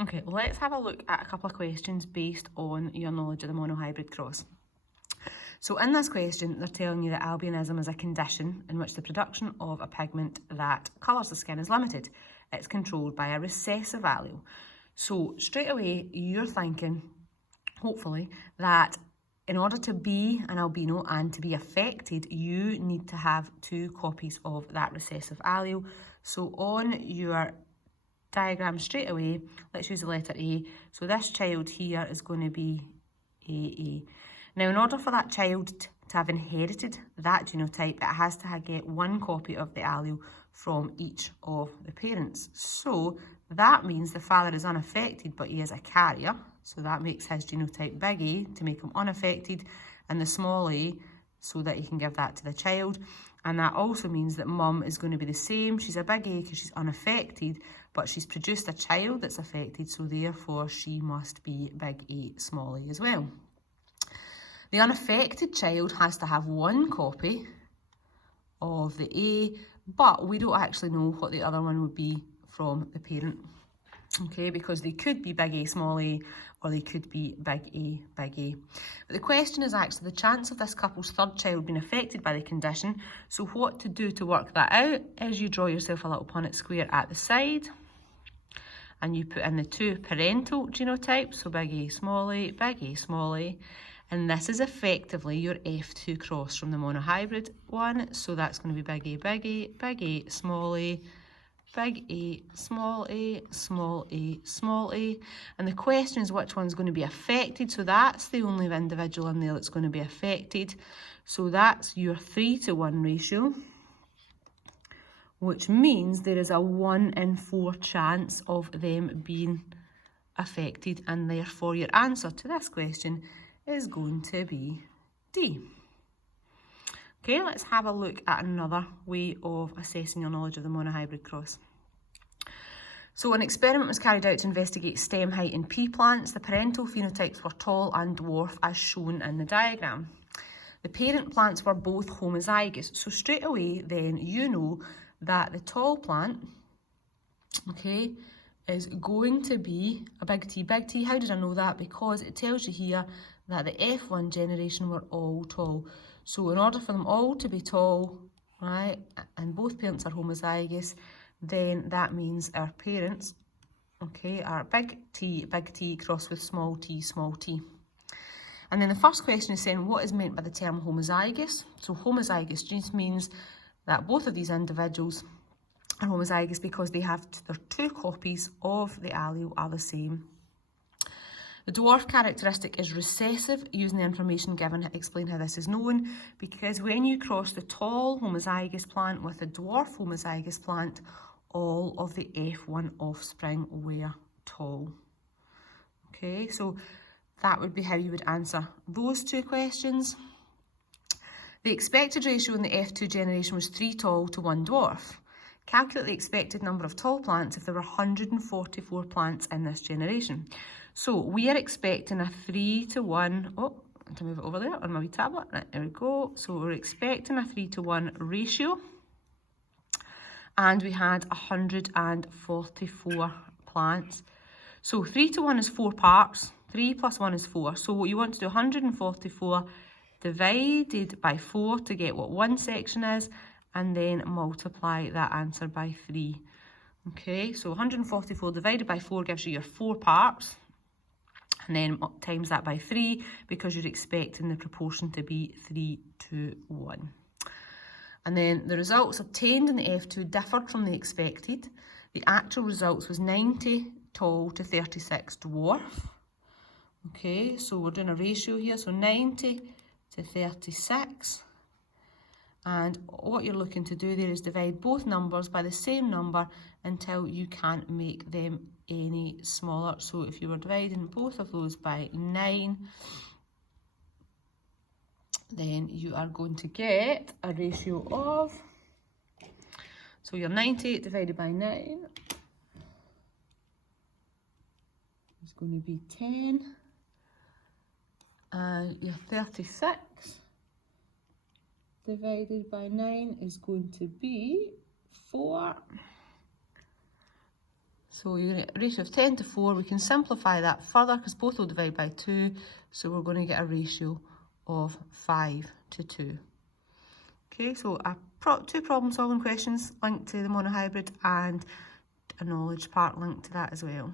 Okay, let's have a look at a couple of questions based on your knowledge of the monohybrid cross. So in this question, they're telling you that albinism is a condition in which the production of a pigment that colours the skin is limited. It's controlled by a recessive allele. So straight away, you're thinking, hopefully, that in order to be an albino and to be affected, you need to have 2 copies of that recessive allele. So on your diagram straight away, let's use the letter A. So this child here is going to be AA. Now, in order for that child to have inherited that genotype, it has to get 1 copy of the allele from each of the parents. So that means the father is unaffected, but he is a carrier. So that makes his genotype big A to make him unaffected, and the small a so that he can give that to the child. And that also means that mum is going to be the same. She's a big A because she's unaffected, but she's produced a child that's affected, so therefore she must be big A, small a as well. The unaffected child has to have 1 copy of the A, but we don't actually know what the other one would be from the parent. Okay, because they could be big A, small a, or they could be big A, big A. But the question is actually the chance of this couple's third child being affected by the condition. So what to do to work that out is you draw yourself a little Punnett square at the side, and you put in the 2 parental genotypes, so big A, small a, big A, small a. And this is effectively your F2 cross from the monohybrid one. So that's going to be big A, big A, big A, small a, big A, small a, small a, small a. And the question is which one's going to be affected. So that's the only individual in there that's going to be affected. So that's your 3-to-1 ratio, which means there is a 1 in 4 chance of them being affected. And therefore your answer to this question is going to be D. Okay, let's have a look at another way of assessing your knowledge of the monohybrid cross. So an experiment was carried out to investigate stem height in pea plants. The parental phenotypes were tall and dwarf as shown in the diagram. The parent plants were both homozygous. So straight away then you know that the tall plant, okay, is going to be a big T. Big T, how did I know that? Because it tells you here that the F1 generation were all tall. So in order for them all to be tall, right, and both parents are homozygous, then that means our parents, okay, are big T crossed with small t, small t. And then the first question is saying what is meant by the term homozygous. So homozygous just means that both of these individuals are homozygous because they have their 2 copies of the allele are the same. The dwarf characteristic is recessive. Using the information given, explain how this is known. Because when you cross the tall homozygous plant with the dwarf homozygous plant, all of the F1 offspring were tall. Okay, so that would be how you would answer those 2 questions. The expected ratio in the F2 generation was 3 tall to 1 dwarf. Calculate the expected number of tall plants if there were 144 plants in this generation. So we are expecting a 3-to-1, oh, to move it over there on my wee tablet, right, there we go. So we're expecting a 3-to-1 ratio, and we had 144 plants. So 3-to-1 is 4 parts, 3 plus 1 is 4. So what you want to do, 144 divided by 4 to get what one section is, and then multiply that answer by 3. Okay, so 144 divided by 4 gives you your 4 parts, and then times that by 3 because you're expecting the proportion to be 3-to-1. And then the results obtained in the F2 differed from the expected. The actual results was 90 tall to 36 dwarf. Okay, so we're doing a ratio here, so 90 to 36. And what you're looking to do there is divide both numbers by the same number until you can't make them any smaller. So if you were dividing both of those by 9, then you are going to get a ratio of, so your 90 divided by 9 is going to be 10, and your 36 divided by 9 is going to be 4. So you're going to get a ratio of 10 to 4. We can simplify that further because both will divide by 2. So we're going to get a ratio of 5 to 2. Okay, so two problem solving questions linked to the monohybrid and a knowledge part linked to that as well.